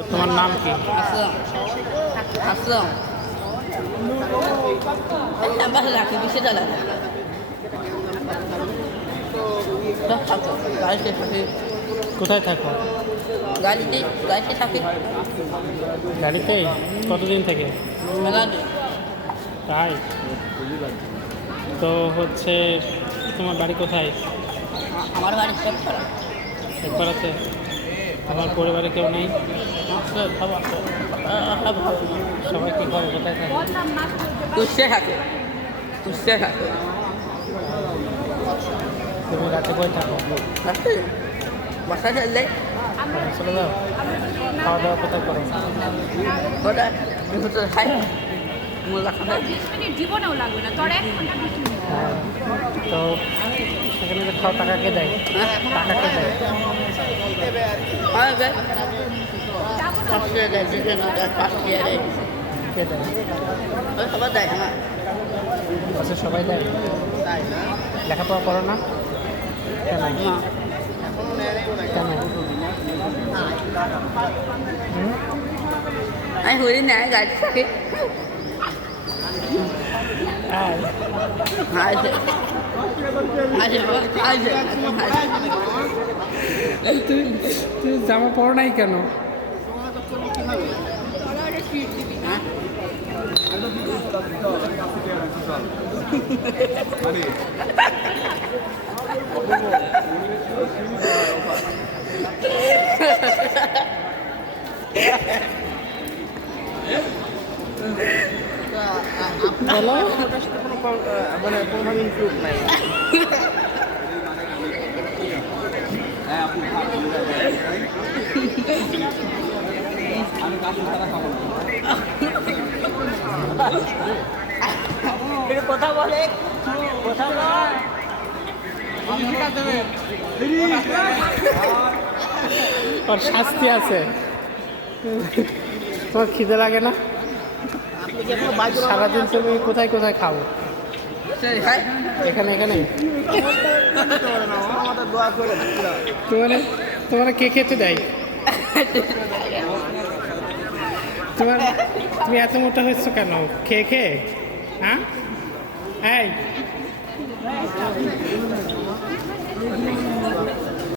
তোমার নাম কি? আসলাম। কোথায় থাকো? গাড়িতে গাড়িতে থাকি। কতদিন থেকে? তাই? তো হচ্ছে তোমার বাড়ি কোথায়? আমার বাড়ি একবার আছে আমার পরিবারে কেউ নেই। সবাই কি করে কোথায় থাকে কুষ্ঠে থাকে কুষ্ঠে থাকে তুমি রাতে কই থাকো? রাখতে বাসা বাড়ি চলে যাও? খাওয়া দাওয়া কোথায় করো? ওটা খাই। হ্যাঁ তো সেখানে খাওয়া টাকা কে দেয়? টাকা কে দেয়? হয় পাঁচশো দেয় যেতে না দেয় পাঁচশো দেয় আমার আচ্ছা সবাই দেয় লেখাপড়া করো না? কেন? না? আমি হরি নেয় গাড়ি থাকে আয়। হাসে হাসে হাসে তুই তুই জামা পরো নাই কেন? বলো। মানে কোনোভাবে ইমপ্রুভ নাই। কথা বলে, কথা ওর শাস্তি আছে। তোমার খিদে লাগে না? সারাদিন তুমি কোথায় কোথায় হাই এখানে এখানে। তোমার কে খেতে দেয়? তোমার, তুমি এত মোটা হয়েছো কেন? খেয়ে খেয়ে হ্যাঁ? এই।